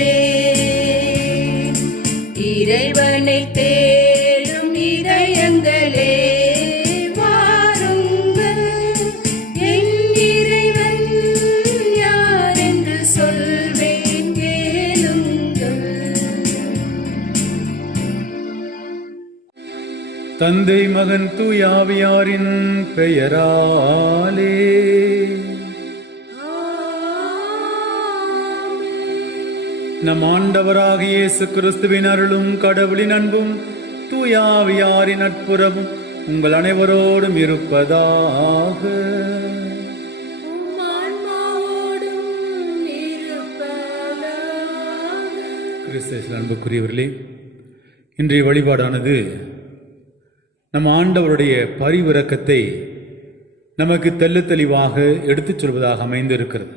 அழைப்பேன். இறைவனை தேடும் இதயங்களே வாருங்கள், என் இறைவன் யார் என்று சொல்வேன் கேளுங்கள். தந்தை மகன் தூய ஆவியாரின் பெயராலே நம் ஆண்டவராகிய இயேசு கிறிஸ்துவின் அருளும் கடவுளின் அன்பும் தூய ஆவியாரின் நட்புறவும் உங்கள் அனைவரோடும் இருப்பதாக. கிறிஸ்துவின் அன்புக்குரியவர்களே, இன்றைய வழிபாடானது நம் ஆண்டவருடைய பரிவிரக்கத்தை நமக்கு தெள்ளத் தெளிவாக எடுத்துச் சொல்வதாக அமைந்திருக்கிறது.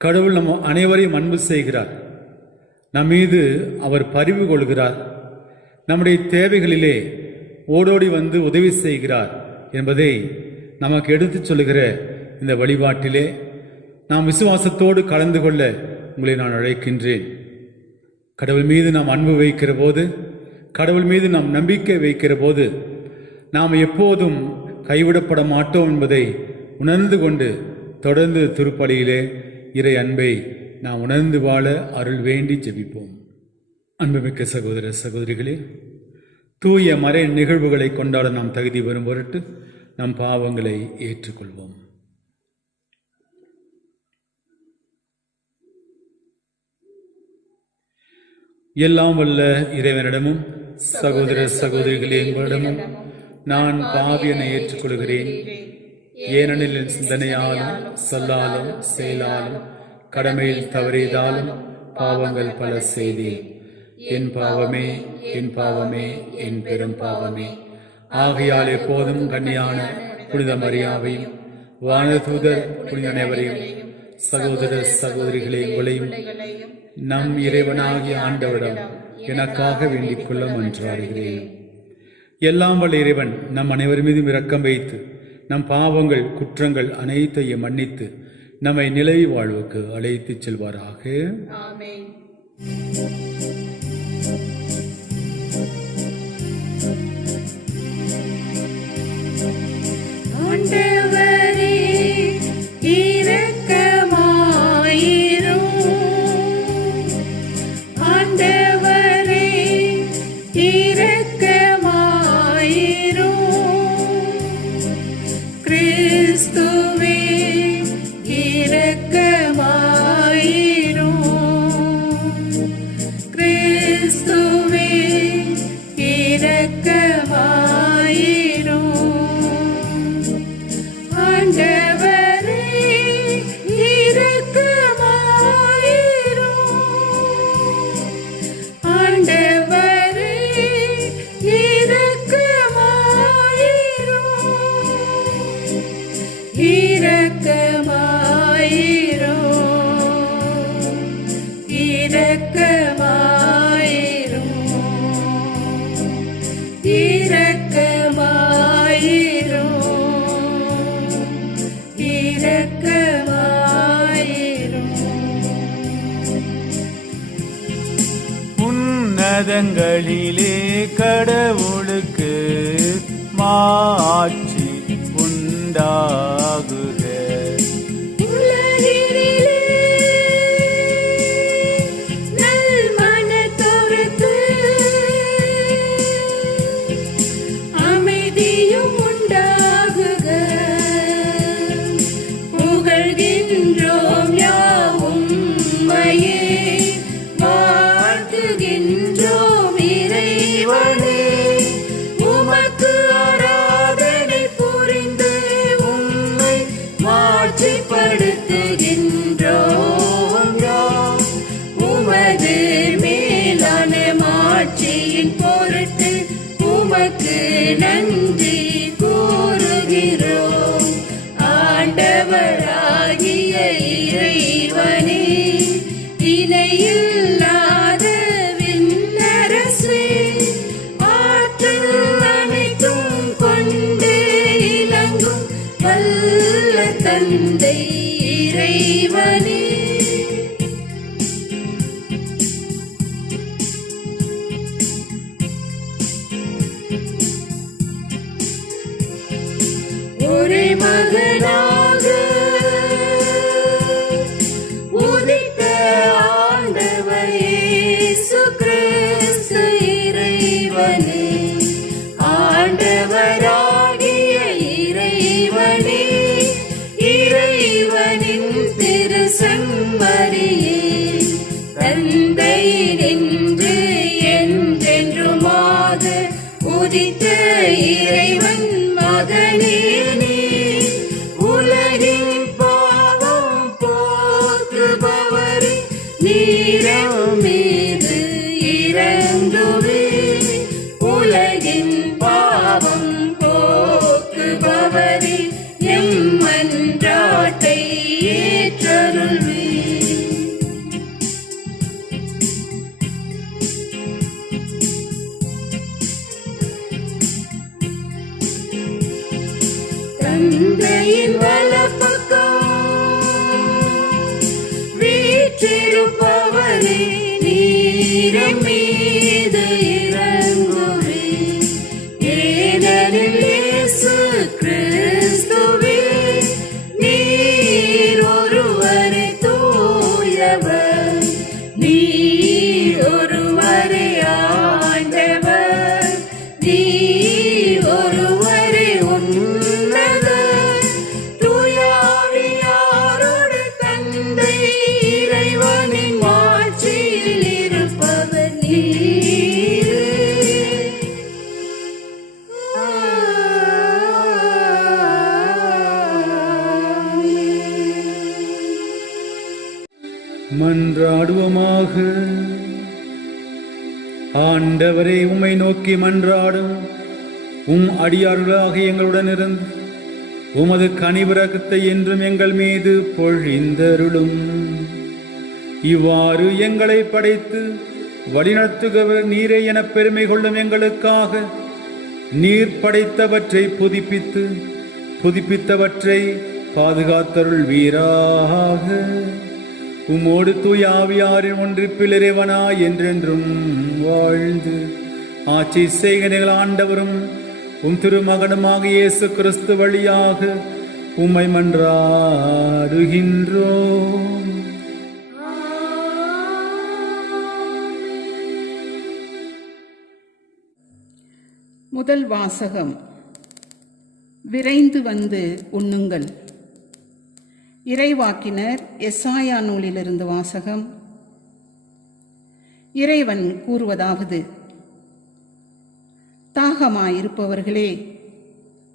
கடவுள் நம் அனைவரையும் அன்பு செய்கிறார். நம் மீது அவர் பரிவு கொள்கிறார். நம்முடைய தேவைகளிலே ஓடோடி வந்து உதவி செய்கிறார் என்பதை நமக்கு எடுத்துச் சொல்லுகிற இந்த வழிபாட்டிலே நாம் விசுவாசத்தோடு கலந்து கொள்ள உங்களை நான் அழைக்கின்றேன். கடவுள் மீது நாம் அன்பு வைக்கிற போது, கடவுள் மீது நாம் நம்பிக்கை வைக்கிற போது நாம் எப்போதும் கைவிடப்பட மாட்டோம் என்பதை உணர்ந்து கொண்டு தொடர்ந்து திருப்பலியிலே இறை அன்பை நாம் உணர்ந்து வாழ அருள் வேண்டி ஜெபிப்போம். அன்புமிக்க சகோதர சகோதரிகளே, தூய மறை நிகழ்வுகளை கொண்டாட நாம் தகுதி பெறும் பொருட்டு நம் பாவங்களை ஏற்றுக்கொள்வோம். எல்லாம் வல்ல இறைவனிடமும் சகோதர சகோதரிகளே உங்களிடமும் நான் பாவியனை ஏற்றுக்கொள்கிறேன். ஏனெனில் என் சிந்தனையாலும் சொல்லாலும் செயலாலும் கடமையில் தவறியதாலும் பாவங்கள் பல செய்தேன். என் பாவமே, என் பாவமே, என் பெரும் பாவமே. ஆகையால் எப்போதும் கன்னியான புனித மரியாவையும் வானதூதர் புனித அனைவரையும் சகோதர சகோதரிகளே உங்களையும் நம் இறைவனாகிய ஆண்டவரிடம் எனக்காக வேண்டிக் கொள்ள மன்றாடுகிறேன். எல்லாம் வல்ல இறைவன் நம் அனைவர் மீதும் இரக்கம் வைத்து நம் பாவங்கள் குற்றங்கள் அனைத்தையும் மன்னித்து நம்மை நிலை வாழ்வுக்கு அழைத்துச் செல்வாராக. ஆமென். ஆண்டவரே இரக்கமாயிரும். ஆண்டவரே இரக்கமாயிரும். கிறிஸ்துவே இரக்கமாயிரும். கிறிஸ்துவே இரக்கமாயிரும். ஆண்டவரே இரக்கமாயிரும். ஆண்டவரே இரக்கமாயிரும். உன்னதங்களிலே கடவுளுக்கு மாட்சி உண்டாகுக. நன்றி கூறுகிறோம். ஆண்டவராகிய இறைவனே, இணையில்லாத விண்ணரசே, ஆற்றல் அனைத்தும் கொண்டு இலங்கும் வல்ல தந்தை இறைவனே, தந்தையினின்று என்றென்றுமாக உதித்த இறைவன் மகனே நீ. உலகின் பாவம் போக்குபவரே, நீரம் மீது இறங்குவே. உலகின் பாவம் போக்குபவரே, எம் மன்றாட்டை ஏற்றருள்வே. தந்தையின் வலப்பக்கம் வீற்றிருப்பவரே, நீரம் மீது இறங்குவே. ஏனெனில் இயேசு கிறிஸ்துவே, நீர் ஒருவரே தூயவர், நீர் ஒருவரே ஆண்டவர், நீர் ஒருவரே உன்னதர். தூயாவியாரோடு தந்தை இறைவனின் மாட்சியில் இருப்பவர் நீரே. மன்றாடுவோமாக. ஆண்டவரே, உம்மை நோக்கி மன்றாடும் அடியார்களாக எங்களுடன் இருந்து உமது கனிவிரக்கத்தை என்றும் எங்கள் மீது பொழிந்தருளும். இவ்வாறு எங்களை படைத்து வழிநடத்துகிறவர் நீரே என பெருமை கொள்ளும் எங்களுக்காக நீர் படைத்தவற்றை புதுப்பித்தவற்றை பாதுகாத்தருள் வீராக. உம்மோடு தூய ஆவியாரின் ஒன்றிப்பில் இறைவனாய் என்றென்றும் வாழ்ந்து ஆட்சி செய்கிற ஆண்டவரும் திருமகனுமாக இயேசு கிறிஸ்து வழியாக உம்மை மன்றாடுகின்றோம். முதல் வாசகம். விரைந்து வந்து உண்ணுங்கள். இறைவாக்கினர் எசாயா நூலிலிருந்து வாசகம். இறைவன் கூறுவதாவது: தாகமாயிருப்பவர்களே,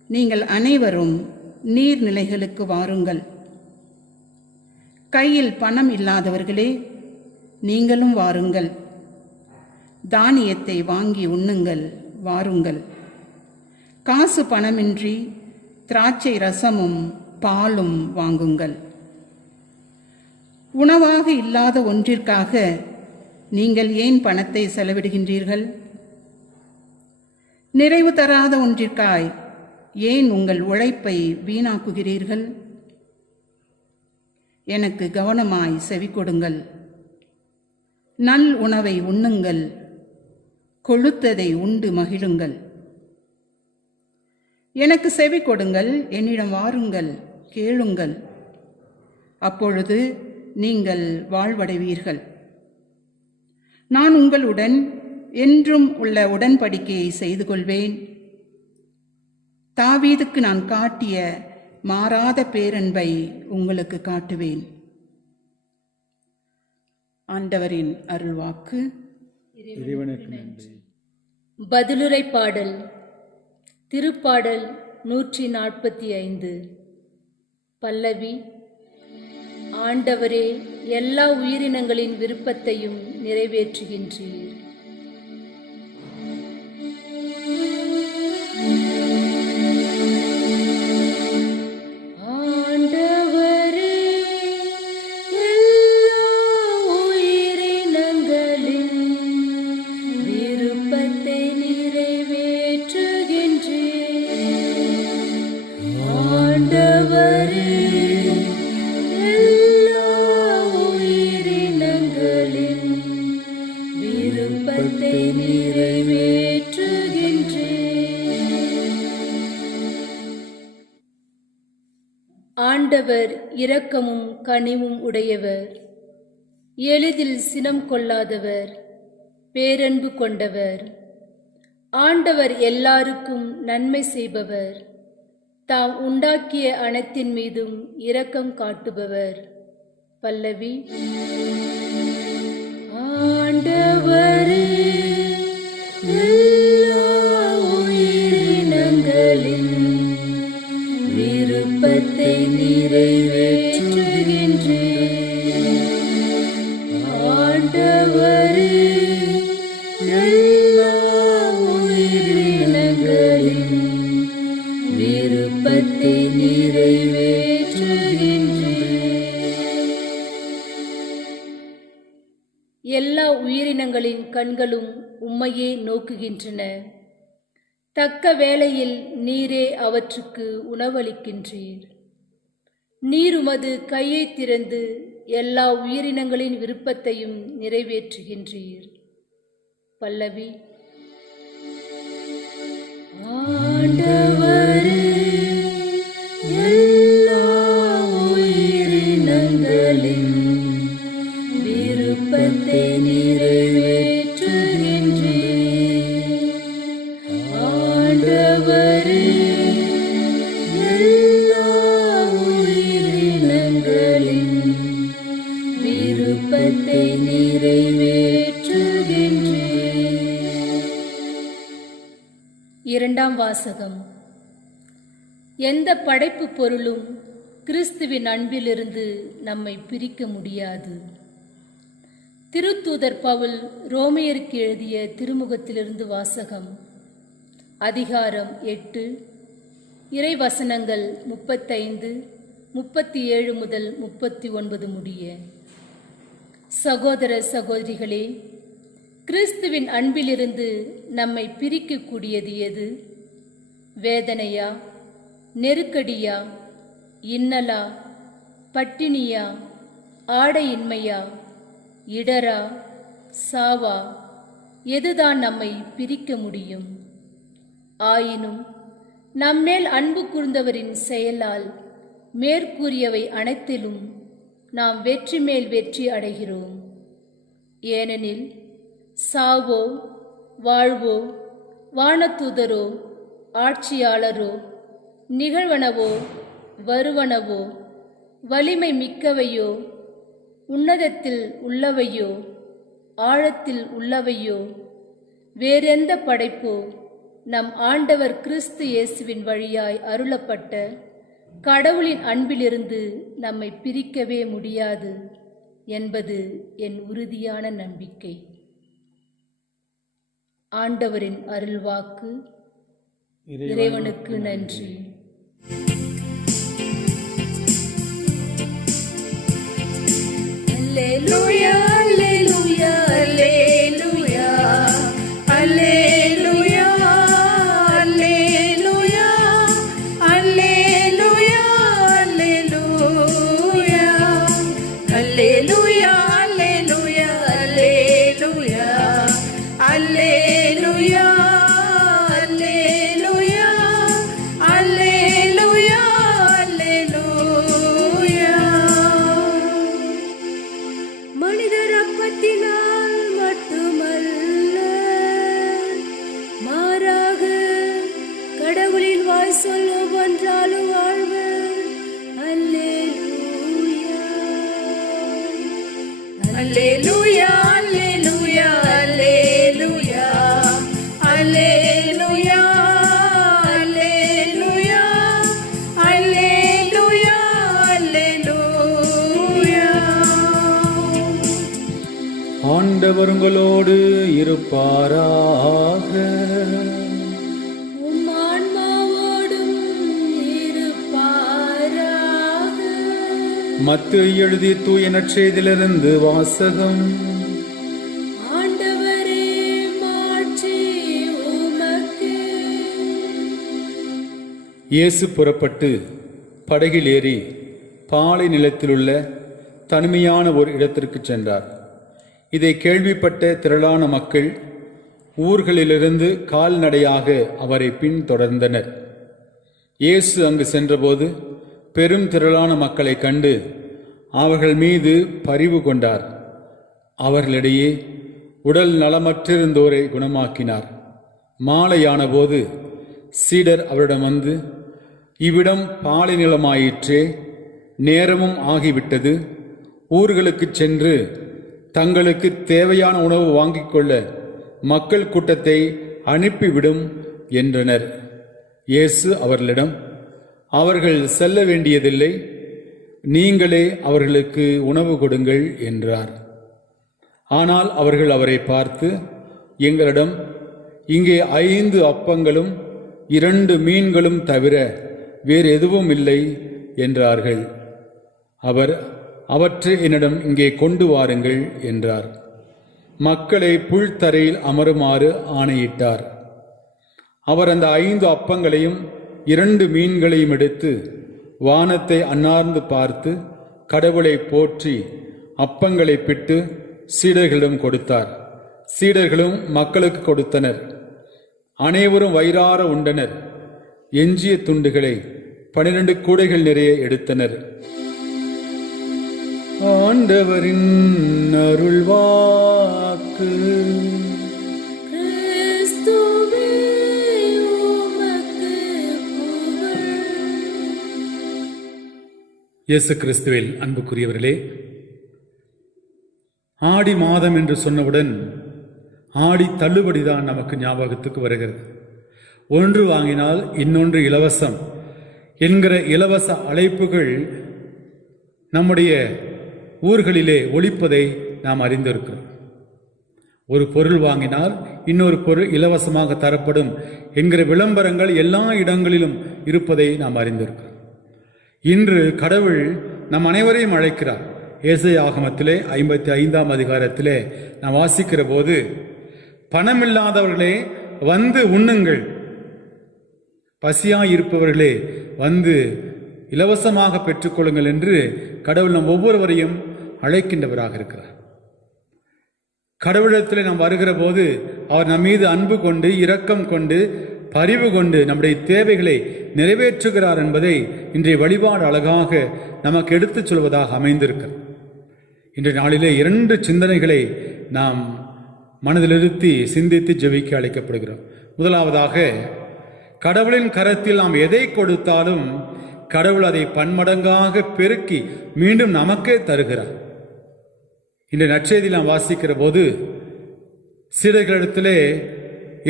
நீங்கள் அனைவரும் நீர்நிலைகளுக்கு வாருங்கள். கையில் பணம் இல்லாதவர்களே, நீங்களும் வாருங்கள். தானியத்தை வாங்கி உண்ணுங்கள், வாருங்கள். காசு பணமின்றி திராட்சை ரசமும் பாலும் வாங்குங்கள். உணவாக இல்லாத ஒன்றிற்காக நீங்கள் ஏன் பணத்தை செலவிடுகின்றீர்கள்? நிறைவு தராத ஒன்றிற்காய் ஏன் உங்கள் உழைப்பை வீணாக்குகிறீர்கள்? எனக்கு கவனமாய் செவி கொடுங்கள். நல் உணவை உண்ணுங்கள், கொழுத்ததை உண்டு மகிழுங்கள். எனக்கு செவி கொடுங்கள், என்னிடம் வாருங்கள், கேளுங்கள். அப்பொழுது நீங்கள் வாழ்வடைவீர்கள். நான் உங்களுடன் என்றும் உள்ள உடன்படிக்கையை செய்து கொள்வேன். தாவீதுக்கு நான் காட்டிய மாறாத பேரன்பை உங்களுக்கு காட்டுவேன். ஆண்டவரின் அருள்வாக்கு. இறைவனுக்கு நன்றி. பதிலுரை பாடல். திருப்பாடல் 145. பல்லவி. ஆண்டவரே, எல்லா உயிரினங்களின் விருப்பத்தையும் நிறைவேற்றுகின்றீர். ஆண்டவர் இரக்கமும் கனிவும் உடையவர், எளிதில் சினம் கொள்ளாதவர், பேரன்பு கொண்டவர். ஆண்டவர் எல்லாருக்கும் நன்மை செய்பவர், தாம் உண்டாக்கிய அனைத்தின் மீதும் இரக்கம் காட்டுபவர். பல்லவி. எல்லா உயிரினங்களின் கண்களும் உம்மையே நோக்குகின்றன. தக்க வேளையில் நீரே அவற்றுக்கு உணவளிக்கின்றீர். நீர் உமது கையை திறந்து எல்லா உயிரினங்களின் விருப்பத்தையும் நிறைவேற்றுகின்றீர். பல்லவி. ஆண்டவரே, எல்லா உயிரினங்களின் விருப்பத்தை நிறைவேற்றுகின்றீர். ஆண்டவரே, எல்லா உயிரினங்களின் விருப்பத்தை நிறைவேற்றுகின்றீர். இரண்டாம் வாசகம். எந்த படைப்பு பொருளும் கிறிஸ்துவின் அன்பிலிருந்து நம்மை பிரிக்க முடியாது. திருத்தூதர் பவுல் ரோமையருக்கு எழுதிய திருமுகத்திலிருந்து வாசகம். அதிகாரம் 8, இறைவசனங்கள் 35, 37 முதல் 39 முடிய. சகோதர சகோதரிகளே, கிறிஸ்துவின் அன்பிலிருந்து நம்மை பிரிக்கக்கூடியது எது? வேதனையா, நெருக்கடியா, இன்னலா, பட்டினியா, ஆடையின்மையா, இடரா, சாவா? எதுதான் நம்மை பிரிக்க முடியும்? ஆயினும் நம்மேல் அன்பு கூர்ந்தவரின் செயலால் மேற்கூறியவை அனைத்திலும் நாம் வெற்றி மேல் வெற்றி அடைகிறோம். ஏனெனில் சாவோ, வாழ்வோ, வானதூதரோ, ஆட்சியாளரோ, நிகழ்வனவோ, வருவனவோ, வலிமை மிக்கவையோ, உன்னதத்தில் உள்ளவையோ, ஆழத்தில் உள்ளவையோ, வேறெந்த படைப்போ நம் ஆண்டவர் கிறிஸ்து இயேசுவின் வழியாய் அருளப்பட்ட கடவுளின் அன்பிலிருந்து நம்மை பிரிக்கவே முடியாது என்பது என் உறுதியான நம்பிக்கை. ஆண்டவரின் அருள்வாக்கு. இறைவனுக்கு நன்றி. அல்லேலூயா, அல்லேலூயா, அல்லேலூயா, அல்லேலூயா, அல்லேலூயா, அல்லேலூயா, அல்லேலூயா, அல்லேலூயா, அல்லேலூயா, அல்லேலூயா, அல்லேலூயா, அல்லேலூயா, அல்லேலூயா, அல்லேலூயா. மனிதர் அப்பத்தினால் மட்டுமல்ல, மாறாக கடவுளின் வாய் சொல்ல ஒன்றாலும் வாழ்வர். அல்லேலூயா, அல்லேலூயா, அல்லேலூயா, அல்லேலூயா, அல்லேலூயா, அல்லேலூயா, அல்லேலூயா, அல்லேலூயா. ஆண்டவர் உங்களோடு இருப்பாராக. உம் ஆன்மாவோடும் இருப்பாராக. மத்தேயு எழுதிய தூய நற்செய்தியிலிருந்து வாசகம். ஆண்டவரே, மாட்சி உமக்கே. இயேசு புறப்பட்டு படகில் ஏறி பாலை நிலத்திலுள்ள தனிமையான ஒரு இடத்திற்கு சென்றார். இதை கேள்விப்பட்ட திரளான மக்கள் ஊர்களிலிருந்து கால்நடையாக அவரை பின்தொடர்ந்தனர். இயேசு அங்கு சென்றபோது பெரும் திரளான மக்களை கண்டு அவர்கள் மீது பரிவு கொண்டார். அவர்களிடையே உடல் நலமற்றிருந்தோரை குணமாக்கினார். மாலையான போது சீடர் அவரிடம் வந்து, இவ்விடம் பாலை நிலமாயிற்றே, நேரமும் ஆகிவிட்டது, ஊர்களுக்குச் சென்று தங்களுக்கு தேவையான உணவு வாங்கிக் கொள்ள மக்கள் கூட்டத்தை அனுப்பிவிடும் என்றனர். இயேசு அவர்களிடம், அவர்கள் செல்ல வேண்டியதில்லை, நீங்களே அவர்களுக்கு உணவு கொடுங்கள் என்றார். ஆனால் அவர்கள் அவரை பார்த்து, எங்களிடம் இங்கே 5 அப்பங்களும் 2 மீன்களும் தவிர வேறு எதுவும் இல்லை என்றார்கள். அவர், அவற்றை என்னிடம் இங்கே கொண்டு வாருங்கள் என்றார். மக்களை புல்தரையில் அமருமாறு ஆணையிட்டார். அவர் அந்த 5 அப்பங்களையும் 2 மீன்களையும் எடுத்து வானத்தை அண்ணார்ந்து பார்த்து கடவுளை போற்றி அப்பங்களை பிட்டு சீடர்களிடம் கொடுத்தார். சீடர்களும் மக்களுக்கு கொடுத்தனர். அனைவரும் வயிறார உண்டனர். எஞ்சிய துண்டுகளை 12 கூடைகள் நிறைய எடுத்தனர். ஆண்டவரின் அருள்வாக்கு. கிறிஸ்துவே உமக்கு புகழ். இயேசு கிறிஸ்துவில் அன்புக்குரியவர்களே, ஆடி மாதம் என்று சொன்னவுடன் ஆடி தள்ளுபடிதான் நமக்கு ஞாபகத்துக்கு வருகிறது. ஒன்று வாங்கினால் இன்னொன்று இலவசம் என்கிற இலவச அழைப்புகள் நம்முடைய ஊர்களிலே ஒலிப்பதை நாம் அறிந்திருக்கிறோம். ஒரு பொருள் வாங்கினால் இன்னொரு பொருள் இலவசமாக தரப்படும் என்கிற விளம்பரங்கள் எல்லா இடங்களிலும் இருப்பதை நாம் அறிந்திருக்கிறோம். இன்று கடவுள் நம் அனைவரையும் அழைக்கிறார். ஏசாயாகமத்திலே 55ஆம் அதிகாரத்திலே நாம் வாசிக்கிற போது, பணமில்லாதவர்களே வந்து உண்ணுங்கள், பசியாயிருப்பவர்களே வந்து இலவசமாக பெற்றுக்கொள்ளுங்கள் என்று கடவுள் நம் ஒவ்வொருவரையும் அழைக்கின்றவராக இருக்கிறார். கடவுளத்தில் நாம் வருகிற போது அவர் நம் மீது அன்பு கொண்டு இரக்கம் கொண்டு பரிவு கொண்டு நம்முடைய தேவைகளை நிறைவேற்றுகிறார் என்பதை இன்றைய வழிபாடு அழகாக நமக்கு எடுத்துச் சொல்வதாக அமைந்திருக்கிறது. இன்றைய நாளிலே 2 சிந்தனைகளை நாம் மனதிலிருத்தி சிந்தித்து ஜெபிக்க அழைக்கப்படுகிறோம். முதலாவதாக, கடவுளின் கரத்தில் நாம் எதை கொடுத்தாலும் கடவுள் அதை பன்மடங்காக பெருக்கி மீண்டும் நமக்கே தருகிறார். இந்த நற்செய்தியில் நாம் வாசிக்கிற போது, சீடர்களிடத்திலே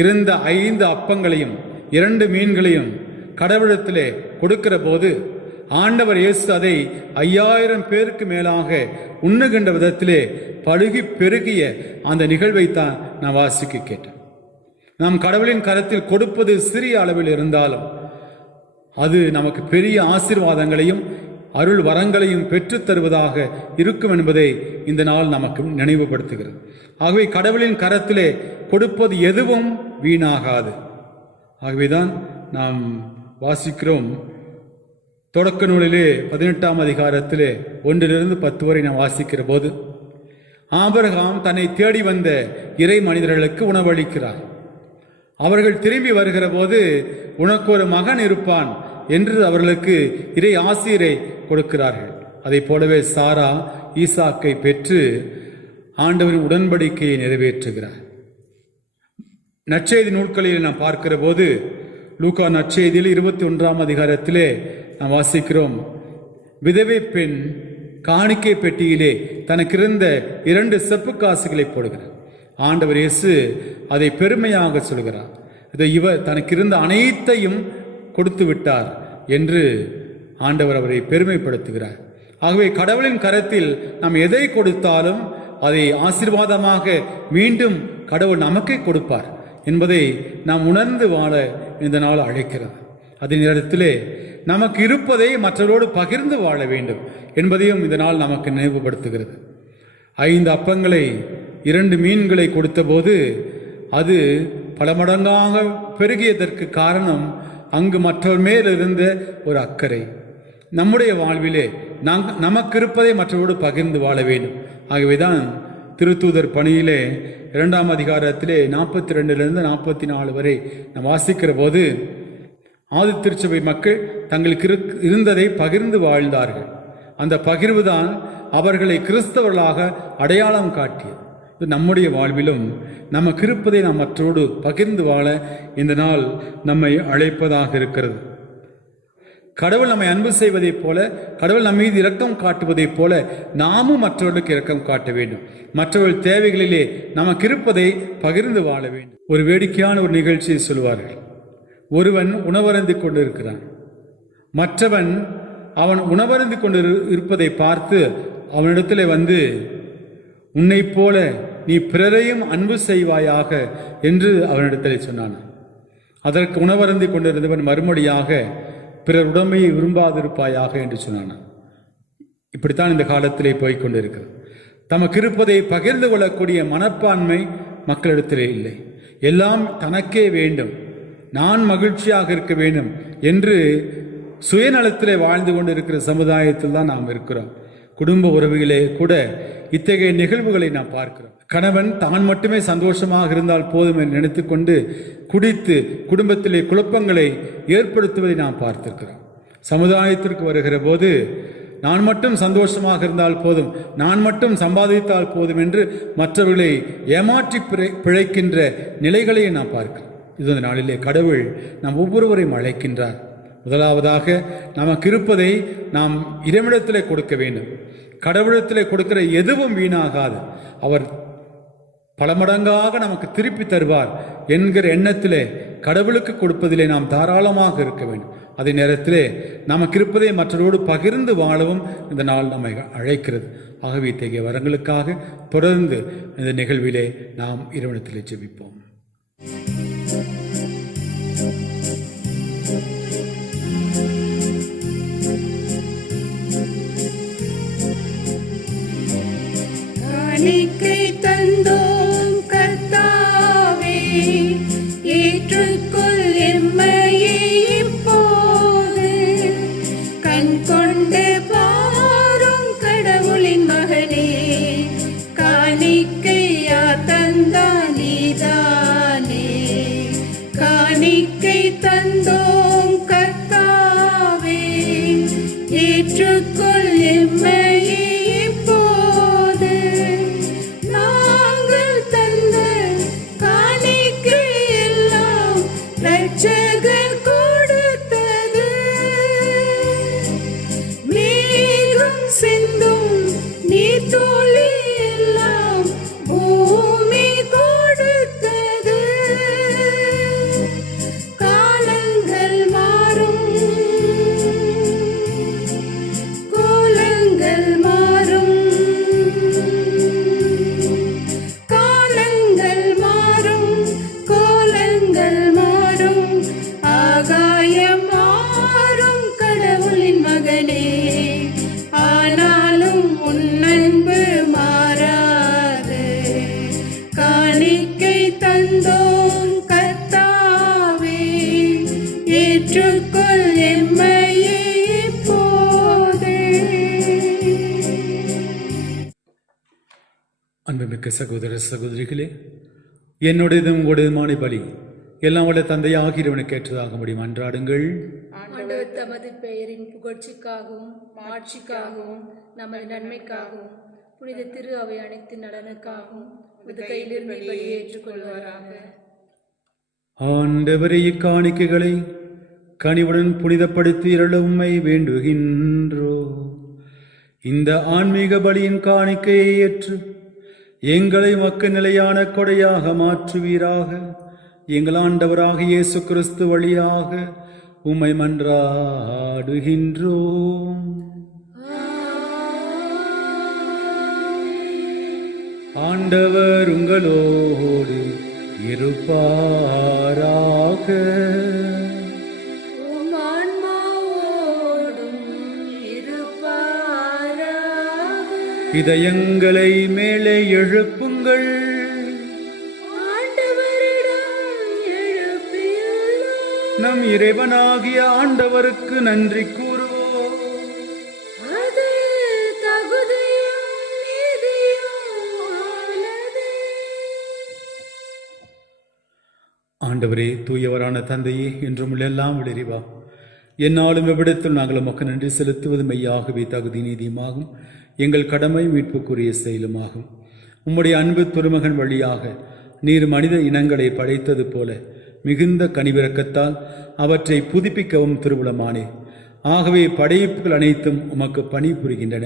இருந்த 5 அப்பங்களையும் 2 மீன்களையும் கடவுளிடத்திலே கொடுக்கிற போது ஆண்டவர் இயேசு அதை 5000 பேருக்கு மேலாக உண்ணுகின்ற விதத்திலே பழுகி பெருகிய அந்த நிகழ்வைத்தான் நான் வாசிக்க கேட்டேன். நாம் கடவுளின் கரத்தில் கொடுப்பது சிறிய அளவில் இருந்தாலும் அது நமக்கு பெரிய ஆசீர்வாதங்களையும் அருள் வரங்களையும் பெற்றுத் தருவதாக இருக்கும் என்பதை இந்த நாள் நமக்கு நினைவுபடுத்துகிறது. ஆகவே கடவுளின் கரத்திலே கொடுப்பது எதுவும் வீணாகாது. ஆகவேதான் நாம் வாசிக்கிறோம், தொடக்க நூலிலே 18ஆம் அதிகாரத்திலே 1-10 வரை நாம் வாசிக்கிற போது, ஆபிரகாம் தன்னை தேடி வந்த இறை மனிதர்களுக்கு உணவளிக்கிறார். அவர்கள் திரும்பி வருகிற போது, உனக்கு ஒரு மகன் இருப்பான் என்று அவர்களுக்கு இறை ஆசீரை கொடுக்கிறார்கள். அதை போலவே சாரா ஈசாக்கை பெற்று ஆண்டவரின் உடன்படிக்கையை நிறைவேற்றுகிறார். நற்செய்தி நூல்களில் நாம் பார்க்கிற போது, லூக்கா நற்செய்தியில் 21ஆம் அதிகாரத்திலே நாம் வாசிக்கிறோம், விதவை பெண் காணிக்கை பெட்டியிலே தனக்கு இருந்த 2 செப்பு காசுகளை போடுகிறார். ஆண்டவர் இயேசு அதை பெருமையாக சொல்கிறார். இவர் தனக்கு இருந்த அனைத்தையும் கொடுத்து விட்டார் என்று ஆண்டவர் அவரை பெருமைப்படுத்துகிறார். ஆகவே கடவுளின் கரத்தில் நாம் எதை கொடுத்தாலும் அதை ஆசீர்வாதமாக மீண்டும் கடவுள் நமக்கே கொடுப்பார் என்பதை நாம் உணர்ந்து வாழ இந்த நாள் அழைக்கிறது. அதே நேரத்திலே நமக்கு இருப்பதை மற்றவரோடு பகிர்ந்து வாழ வேண்டும் என்பதையும் இந்த நாள் நமக்கு நினைவுபடுத்துகிறது. 5 அப்பங்களை 2 மீன்களை கொடுத்த போது அது பல மடங்காக பெருகியதற்கு காரணம் அங்கு மற்றவர் மேல் இருந்த ஒரு அக்கறை. நம்முடைய வாழ்விலே நமக்கு இருப்பதை மற்றவரோடு பகிர்ந்து வாழ வேண்டும். ஆகவேதான் திருத்தூதர் பணியிலே 2ஆம் அதிகாரத்திலே 42-44 வரை நாம் வாசிக்கிற போது, ஆதி திருச்சபை மக்கள் தங்களுக்கு இருந்ததை பகிர்ந்து வாழ்ந்தார்கள். அந்த பகிர்வுதான் அவர்களை கிறிஸ்தவர்களாக அடையாளம் காட்டியது. நம்முடைய வாழ்விலும் நமக்கு இருப்பதை நாம் மற்றோடு பகிர்ந்து வாழ இந்த நாள் நம்மை அழைப்பதாக இருக்கிறது. கடவுள் நம்மை அன்பு செய்வதைப் போல, கடவுள் நம்ம மீது இரக்கம் காட்டுவதைப் போல நாமும் மற்றவர்களுக்கு இரக்கம் காட்ட வேண்டும். மற்றவர்கள் தேவைகளிலே நமக்கு இருப்பதை பகிர்ந்து வாழ வேண்டும். ஒரு வேடிக்கையான ஒரு நிகழ்ச்சியை சொல்வார்கள். ஒருவன் உணவருந்தி கொண்டு இருக்கிறான். மற்றவன் அவன் உணவருந்தி கொண்டு இருப்பதை பார்த்து அவனிடத்தில் வந்து, உன்னை போல நீ பிறரையும் அன்பு செய்வாயாக என்று அவனிடத்தில் சொன்னான். அதற்கு உணவருந்தி கொண்டிருந்தவன் மறுமொழியாக, பிறர் உடமையை விரும்பாதிருப்பாயாக என்று சொன்னான். இப்படித்தான் இந்த காலத்திலே போய்கொண்டிருக்கிறது. தமக்கு இருப்பதை பகிர்ந்து கொள்ளக்கூடிய மனப்பான்மை மக்களிடத்திலே இல்லை. எல்லாம் தனக்கே வேண்டும், நான் மகிழ்ச்சியாக இருக்க வேண்டும் என்று சுயநலத்திலே வாழ்ந்து கொண்டு இருக்கிற சமுதாயத்தில் தான் நாம் இருக்கிறோம். குடும்ப உறவுகளே கூட இத்தகைய நிகழ்வுகளை நாம் பார்க்கிறோம். கணவன் தான் மட்டுமே சந்தோஷமாக இருந்தால் போதும் என்று நினைத்துக்கொண்டு குடித்து குடும்பத்திலே குழப்பங்களை ஏற்படுத்துவதை நாம் பார்த்திருக்கிறோம். சமுதாயத்திற்கு வருகிற போது நான் மட்டும் சந்தோஷமாக இருந்தால் போதும், நான் மட்டும் சம்பாதித்தால் போதும் என்று மற்றவர்களை ஏமாற்றி பிழைக்கின்ற நிலைகளை நாம் பார்க்கிறோம். இந்த நாளிலே கடவுள் நாம் ஒவ்வொருவரையும் அழைக்கின்றார். முதலாவதாக நமக்கு இருப்பதை நாம் இறைவனிடத்திலே கொடுக்க வேண்டும். கடவுளத்திலே கொடுக்கிற எதுவும் வீணாகாது, அவர் பல மடங்காக நமக்கு திருப்பி தருவார் என்கிற எண்ணத்திலே கடவுளுக்கு கொடுப்பதிலே நாம் தாராளமாக இருக்க வேண்டும். அதே நேரத்திலே நமக்கு இருப்பதை மற்றவரோடு பகிர்ந்து வாழவும் இந்த நாள் நம்மை அழைக்கிறது. ஆகவே இத்தகைய வரங்களுக்காக தொடர்ந்து இந்த நிகழ்விலே நாம் இறைவனிடத்திலே ஜெபிப்போம். காணிக்கை தந்தோம் கர்த்தாவே, ஏற்றுக்கொள் எம்மையே இப்போது. கண் கொண்டு பாரும் கடவுளின் மகனே, காணிக்கையா தந்தா நீதானே. காணிக்கை தந்தோம் கர்த்தாவே, ஏற்றுக்கொள் எம்மையே இப்போது. நாங்கள் தந்த காணிக்கை எல்லாம் இரட்சகர் கொடுத்தது. மேகம் சிந்தும் நீர்த்துளி எல்லாம் பூமி கொடுத்தது. காலங்கள் மாறும், கோலங்கள் மாறும். காலங்கள் மாறும், கோலங்கள் மாறும். ஆகாயம் மாறும் கடவுளின் மகனே, ஆனாலும் உன் அன்பு மாறாது. காணிக்கை தந்தோம் கர்த்தாவே, ஏற்றுக்கொள் எம்மையே இப்போது. அன்புமிக்க சகோதர சகோதரிகளே, என்னுடையதும் உங்களுடையதுமான பலி எல்லாம் உள்ள தந்தையாக இறைவனுக்கு ஏற்றதாக முடியும். அன்றாடுங்கள். ஆண்டவர் தமது பெயரின் புகழ்ச்சிக்காகவும் மாட்சிக்காகவும் நமது நன்மைக்காகவும் புனித திரு அவை அனைத்து நலனுக்காகவும் உமது கையிலிருந்து பலியை ஏற்றுக்கொள்வாராக. ஆண்டவரே, இக்காணிக்கைகளை கனிவுடன் புனிதப்படுத்தி இருள உம்மை வேண்டுகின்றோ. இந்த ஆன்மீக பலியின் காணிக்கையை ஏற்று எங்களை மக்க நிலையான கொடையாக மாற்றுவீராக. எங்கள் ஆண்டவராக இயேசு கிறிஸ்து வழியாக உம்மை மன்றாடுகின்றோம். ஆண்டவர் உங்களோடு இருப்பாராக. உம் ஆன்மாவோடும் இருப்பாராக. இதயங்களை மேலே எழுப்புங்கள். ஆண்டவரிடம் எழுப்பியுள்ளோம். நம் இறைவனாகிய ஆண்டவருக்கு நன்றி கூறுவோம். அது தகுதியும் நீதியுமானதே. ஆண்டவரே, தூயவரான தந்தையே, என்றும் எல்லாம் விளைவா என்னாலும் எவ்விடத்தில் நாங்கள் உமக்கு நன்றி செலுத்துவது மெய்யாகவே தகுதி நீதியுமாகும், எங்கள் கடமை மீட்புக்குரிய செயலுமாகும். உம்முடைய அன்பு திருமகன் வழியாக நீர் மனித இனங்களை படைத்தது போல மிகுந்த கனிவிரக்கத்தால் அவற்றை புதுப்பிக்கவும் திருவுளமானே. ஆகவே படைப்புகள் அனைத்தும் உமக்கு பணி புரிகின்றன.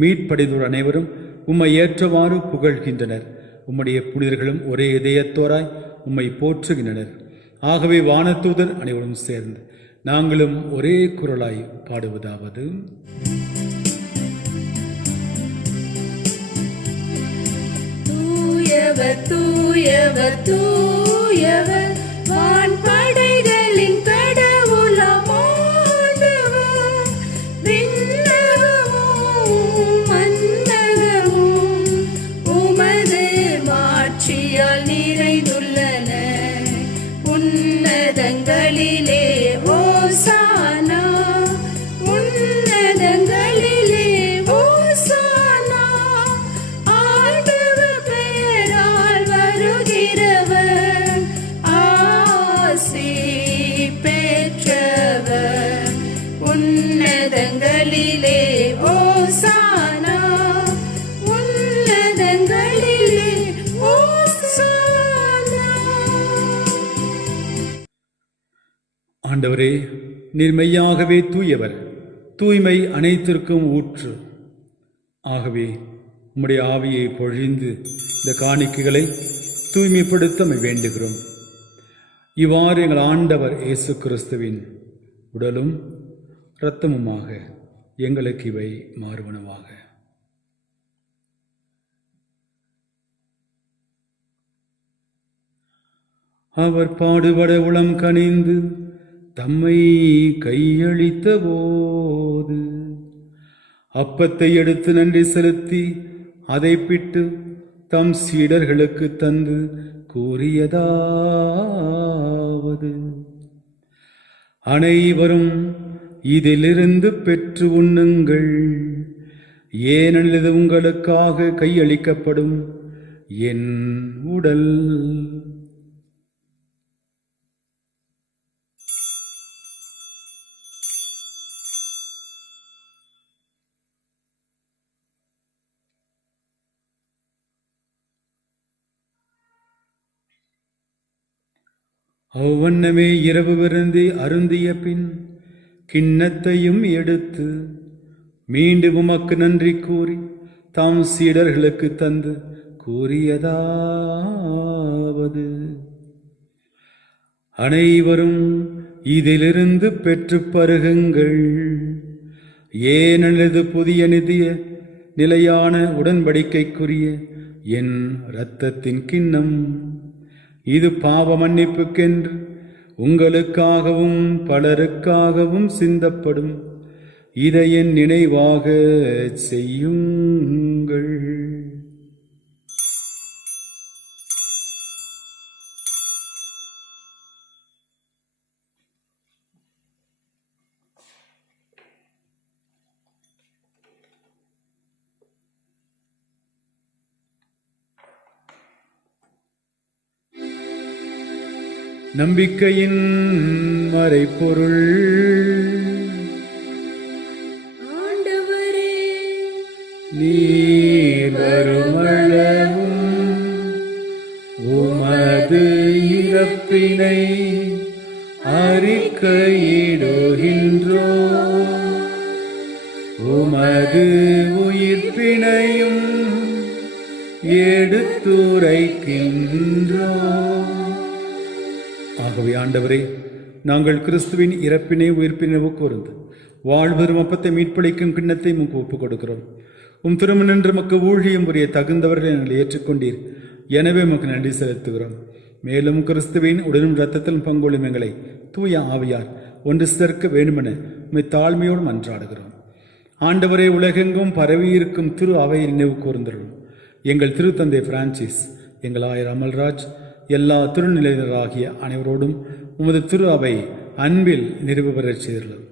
மீட்படைந்தோர் அனைவரும் உம்மை ஏற்றவாறு புகழ்கின்றனர். உம்முடைய புனிதர்களும் ஒரே இதயத்தோராய் உம்மை போற்றுகின்றனர். ஆகவே வானதூதர் அனைவரும் சேர்ந்து நாங்களும் ஒரே குரலாய் பாடுவதாவது: தூயவர் தூயவர் தூயவர், வான்படைகளின் கடவுளாம் ஆண்டவர். விண்ணகமும் மண்ணகமும் ஆண்டவரே, நீர் மெய்யாகவே தூயவர், தூய்மை அனைத்திற்கும் ஊற்று. ஆகவே உம்முடைய ஆவியை பொழிந்து இந்த காணிக்கைகளை தூய்மைப்படுத்த வேண்டுகிறோம். இவ்வாறு எங்கள் ஆண்டவர் இயேசு கிறிஸ்துவின் உடலும் இரத்தமுமாக எங்களுக்கு இவை மாறுவனவாக. அவர் பாடுபட உளம் கனிந்து தம்மை கையளித்த போது அப்பத்தை எடுத்து நன்றி செலுத்தி அதை பிட்டு தம் சீடர்களுக்கு தந்து கூறியதாவது: அனைவரும் இதிலிருந்து பெற்று உண்ணுங்கள், ஏனெனில் இது உங்களுக்காக கையளிக்கப்படும் என் உடல். அவ்வண்ணமே இரவு விருந்தி அருந்திய பின் கிண்ணத்தையும் எடுத்து மீண்டும் உமக்கு நன்றி கூறி தாம் சீடர்களுக்கு தந்து கூறியதாவது: அனைவரும் இதிலிருந்து பெற்று பருகுங்கள், ஏனெனில் புதிய நிலையான உடன்படிக்கைக்குரிய என் இரத்தத்தின் கிண்ணம். இது பாவ மன்னிப்புக்கென்று உங்களுக்காகவும் பலருக்காகவும் சிந்தப்படும். இதை என் நினைவாக செய்யுங்கள். நம்பிக்கையின் மறைபொருள். ஆண்டவரே, நீர் வருமளவும் உமது இறப்பினை அறிக்கையிடுகின்றோ, உமது உயிர்ப்பினையும் எடுத்துரைக்கின்றோ. ஆகவே ஆண்டவரே, நாங்கள் கிறிஸ்துவின் இறப்பினை உயிர்ப்பினை கூர்ந்து வாழ்வரும் அப்பத்தை மீட்பளிக்கும் கிண்ணத்தை உமக்கு ஒப்புக் கொடுக்கிறோம். உம் திருமணம் நின்று மக்கு ஊழியம் புரிய தகுந்தவர்கள் எங்களை ஏற்றுக்கொண்டீர். எனவே உமக்கு நன்றி செலுத்துகிறோம். மேலும் கிறிஸ்துவின் உடலும் இரத்தத்திலும் பங்கொள்ளும் எங்களை தூய ஆவியார் ஒன்று சேர்க்க வேண்டுமென உம்மை தாழ்மையோடு மன்றாடுகிறோம். ஆண்டவரே, உலகெங்கும் பரவியிருக்கும் திரு அவையை நினைவு கூர்ந்தருளும். எங்கள் திருத்தந்தை பிரான்சிஸ், எங்கள் ஆயர் அமல்ராஜ், எல்லா திருநிலையினராகிய அனைவரோடும் உமது திரு அவை அன்பில் நிறைவு பெறச் செய்தருளும்.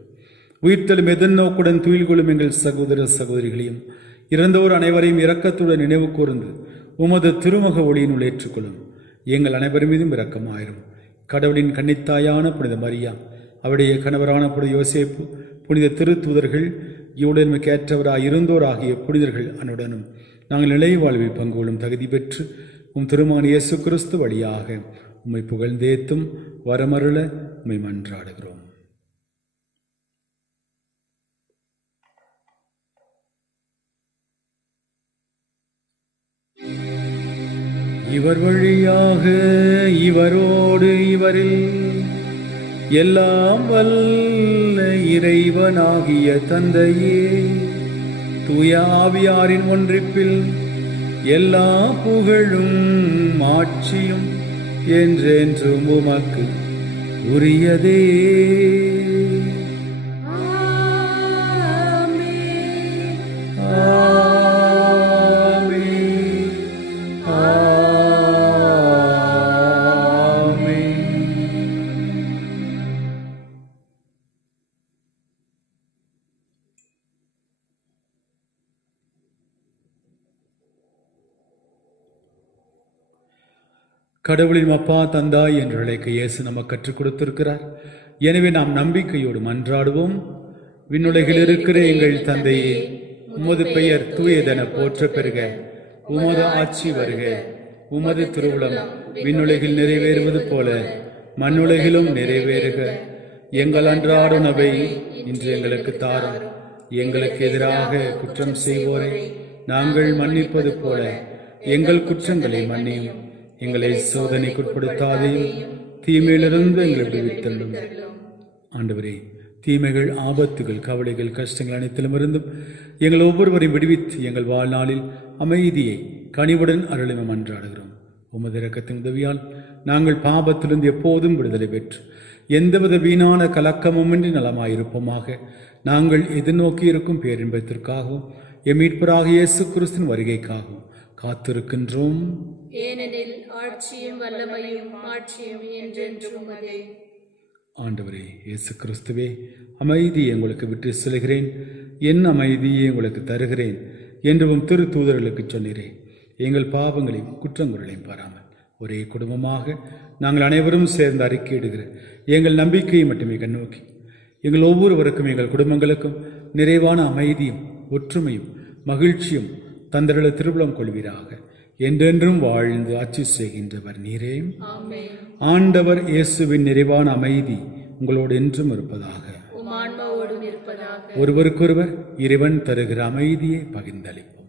உயிர்த்தெழும் எதிர்நோக்குடன் துயில் கொள்ளும் எங்கள் சகோதர சகோதரிகளையும் இறந்தோர் அனைவரையும் இரக்கத்துடன் நினைவு கூர்ந்து உமது திருமுக ஒளியினுள் ஏற்றுக்கொள்ளும். எங்கள் அனைவர் மீதும் இரக்கமாயிரும். கடவுளின் கன்னித்தாயான புனித மரியா, அவருடைய கணவரான புனித யோசேப்பு, புனித திருத்தூதர்கள், இவ்வுடன்மைக்கு ஏற்றவராய் இருந்தோர் ஆகிய புனிதர்கள் அனுடனும் நாங்கள் நிலை வாழ்வில் பங்கு கொள்ளும் தகுதி பெற்று உம் திருமகன் இயேசு கிறிஸ்து வழியாக உம்மை புகழ்ந்தேத்தும் வரமருள உம்மை மன்றாடுகிறோம். இவர் வழியாக இவரோடு இவரில் எல்லாம் வல்ல இறைவனாகிய தந்தையே, தூய ஆவியாரின் ஒன்றிப்பில் எல்லா புகழும் மாட்சியும் என்றென்றும் உமக்கு உரியதே. கடவுளின் அப்பா தந்தாய் என்று அழைக்க இயேசு நமக்கு கற்றுக் கொடுத்திருக்கிறார். எனவே நாம் நம்பிக்கையோடு மன்றாடுவோம். விண்ணுலகில் இருக்கிற எங்கள் தந்தையே, உமது பெயர் தூயதென போற்ற பெறுக. உமது ஆட்சி வருக. உமது திருவுளம் விண்ணுலகில் நிறைவேறுவது போல மண்ணுலகிலும் நிறைவேறுக. எங்கள் அன்றாட உணவை இன்று எங்களுக்கு தாரும். எங்களுக்கு எதிராக குற்றம் செய்வோரை நாங்கள் மன்னிப்பது போல எங்கள் குற்றங்களை மன்னியும். எங்களை சோதனைக்குட்படுத்தாதையும் தீமையிலிருந்து எங்களை விடுவித்தள்ளும். ஆண்டவரே, தீமைகள், ஆபத்துகள், கவலைகள், கஷ்டங்கள் அனைத்திலுமிருந்தும் எங்கள் ஒவ்வொருவரையும் விடுவித்து எங்கள் வாழ்நாளில் அமைதியை கனிவுடன் அருளும் அன்றாடுகிறோம். உமது இரக்கத்தின் உதவியால் நாங்கள் பாபத்திலிருந்து எப்போதும் விடுதலை பெற்று எந்தவித வீணான கலக்கமுமின்றி நலமாயிருப்போமாக. நாங்கள் எதிர்நோக்கி இருக்கும் பேரின்பத்திற்காகவும் எம் மீட்பராக இயேசு கிறிஸ்துவின் வருகைக்காகவும் காத்திருக்கின்றோம். ஏனெனில் ஆட்சியும் வல்லமையும் மாட்சியும் என்றென்றும் உமதே. ஆண்டவரே இயேசு கிறிஸ்துவே, அமைதியை உங்களுக்கு விட்டு செல்கிறேன், என் அமைதியை உங்களுக்கு தருகிறேன் என்றும் திரு தூதர்களுக்கு சொன்னீரேன். எங்கள் பாவங்களையும் குற்றங்களையும் பாராமல் ஒரே குடும்பமாக நாங்கள் அனைவரும் சேர்ந்து அறிக்கையிடுகிற எங்கள் நம்பிக்கையை மட்டுமே கண்ணோக்கி எங்கள் ஒவ்வொருவருக்கும் எங்கள் குடும்பங்களுக்கும் நிறைவான அமைதியும் ஒற்றுமையும் மகிழ்ச்சியும் தந்தருள திருவிழம் கொள்வீராக. என்றென்றும் வாழ்ந்து ஆட்சி செய்கின்றவர் நீரே. ஆண்டவர் இயேசுவின் நிறைவான அமைதி உங்களோடு என்றும் இருப்பதாக. ஒருவருக்கொருவர் இறைவன் தருகிற அமைதியை பகிர்ந்தளிப்போம்.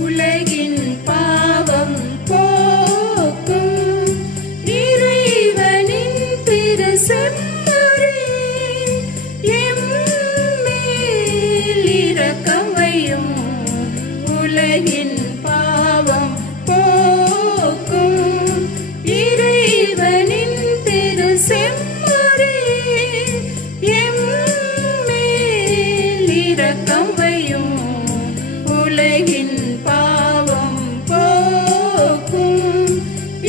உலகின் பாவம் போக்கும் இறைவனின் திரு செம்மறி எம்மேல் இரக்கம் வையும். உலகின் பாவம் போக்கும் இறைவனின் திரு செம்மறி எம்மேல் இரக்கம் வையும். உலகின் பாவம் போக்கும்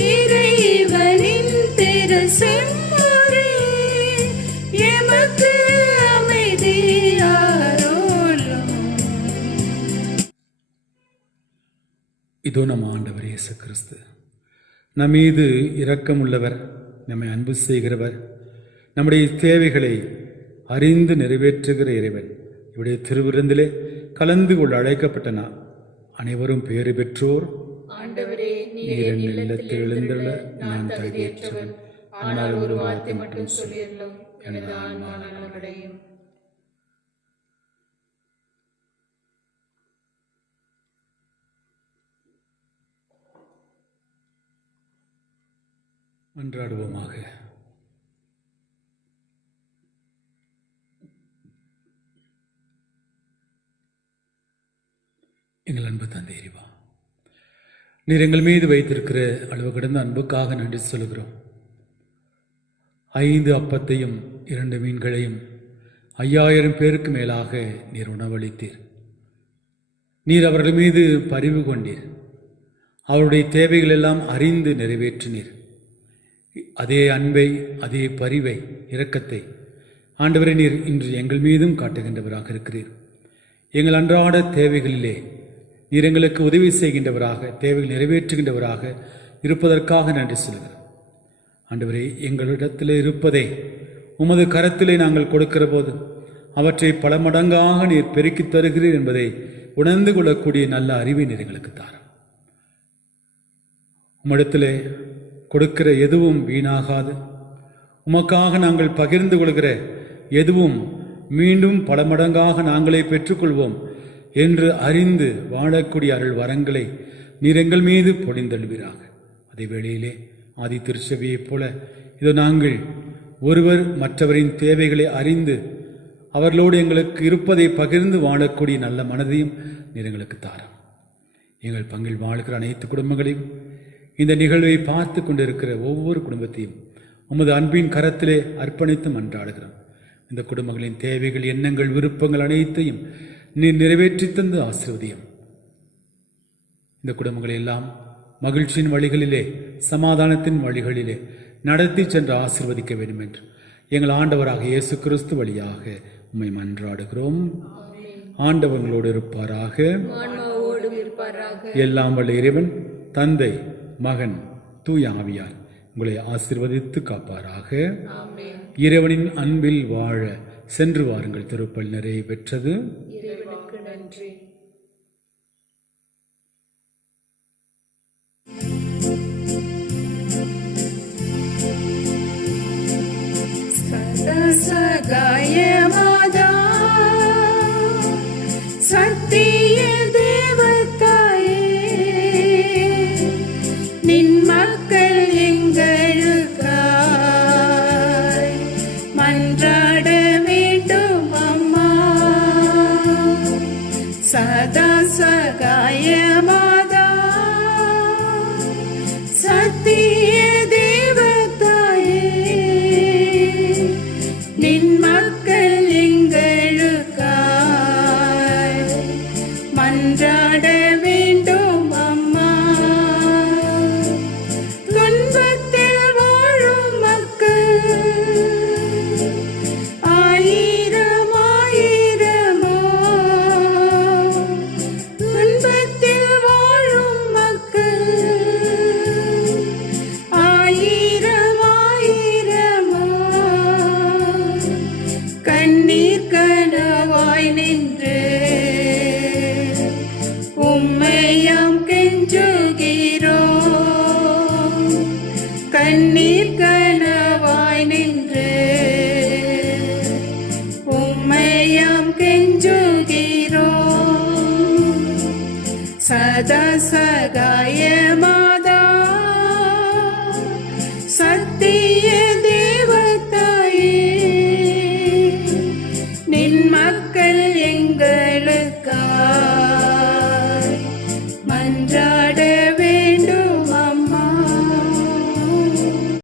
இறைவனின் திரு செம்மறி எமக்கு அமைதி அருளும். இதோ நம் ஆண்டவர் இயேசு கிறிஸ்து நம் மீது இரக்கமுள்ளவர், நம்மை அன்பு செய்கிறவர், நம்முடைய தேவைகளை அறிந்து நிறைவேற்றுகிற இறைவன். இவருடைய திருவிருந்திலே கலந்து கொள்ள அழைக்கப்பட்ட நாம் அனைவரும் பேறு பெற்றோர். ஆண்டவரே, நீர் என் இல்லத்தில் எழுந்துள்ள நான் தகுதியற்றவன், ஆனால் ஒரு வார்த்தை மட்டும் சொல்லியல்லும் எனது ஆன்மா நலமடையும். மன்றாடுவோமாக. எங்கள் அன்பு தந்தை இறைவா, நீர் எங்கள் மீது வைத்திருக்கிற அளவு கடந்த அன்புக்காக நன்றி சொல்கிறோம். 5 அப்பத்தையும் 2 மீன்களையும் 5000 பேருக்கு மேலாக நீர் உணவளித்தீர். நீர் அவர்கள் மீது பரிவு கொண்டீர். அவருடைய தேவைகள் எல்லாம் அறிந்து நிறைவேற்றினீர். அதே அன்பை, அதே பரிவை, இரக்கத்தை ஆண்டவரே நீர் இன்று எங்கள் மீதும் காட்டுகின்றவராக இருக்கிறீர். எங்கள் அன்றாட தேவைகளிலே நீர் எங்களுக்கு உதவி செய்கின்றவராக, தேவைகள் நிறைவேற்றுகின்றவராக இருப்பதற்காக நன்றி சொல்கிறோம். ஆண்டவரே, எங்களிடத்தில் இருப்பதை உமது கரத்திலே நாங்கள் கொடுக்கிற போது அவற்றை பல மடங்காக நீர் பெருக்கித் தருகிறீர் என்பதை உணர்ந்து கொள்ளக்கூடிய நல்ல அறிவை நீர் எங்களுக்கு தாரும். உம்மிடத்திலே கொடுக்கிற எதுவும் வீணாகாது. உமக்காக நாங்கள் பகிர்ந்து கொள்கிற எதுவும் மீண்டும் பல மடங்காக நாங்களே பெற்றுக்கொள்வோம் என்று அறிந்து வாழக்கூடிய அருள் வரங்களை நீர் எங்கள் மீது பொழிந்தழுவீராக. அதே வேளையிலே ஆதி திருச்சபையைப் போல இதோ நாங்கள் ஒருவர் மற்றவரின் தேவைகளை அறிந்து அவர்களோடு எங்களுக்கு இருப்பதை பகிர்ந்து வாழக்கூடிய நல்ல மனதையும் நீர் எங்களுக்கு தாரும். எங்கள் பங்கில் வாழ்கிற அனைத்து குடும்பங்களையும், இந்த நிகழ்வை பார்த்து கொண்டிருக்கிற ஒவ்வொரு குடும்பத்தையும் உமது அன்பின் கரத்திலே அர்ப்பணித்து மன்றாடுகிறோம். இந்த குடும்பங்களின் தேவைகள், எண்ணங்கள், விருப்பங்கள் அனைத்தையும் நீர் நிறைவேற்றி தந்து ஆசீர்வதியும். இந்த குடும்பங்களை எல்லாம் மகிழ்ச்சியின் வழிகளிலே, சமாதானத்தின் வழிகளிலே நடத்தி சென்று ஆசீர்வதிக்க வேண்டும் என்று எங்கள் ஆண்டவராக இயேசு கிறிஸ்து வழியாக உம்மை மன்றாடுகிறோம். ஆண்டவங்களோடு இருப்பாராக. எல்லாம் வல்ல இறைவன் தந்தை, மகன், தூய ஆவியார் உங்களை ஆசீர்வதித்து காப்பாராக. இறைவனின் அன்பில் வாழ சென்று வாருங்கள். திருப்பல் நிறைவு பெற்றது. இறைவனுக்கு நன்றி. விண் மக்கள் எங்களுக்காய் மன்றாட வேண்டும் அம்மா. துன்பத்தில் வாழும் மக்கள் ஆயிரம் ஆயிரமோ, துன்பத்தில் வாழும் மக்கள் ஆயிரம் ஆயிரமோ, கண்ணீர் கனவாய் நின்று உம்மையாம் கெஞ்சுகிறோம். கண்ணீர் கனவாய் நின்று உம்மையாம் கெஞ்சுகிறோம். சதா சகாய மாதா, சத்திய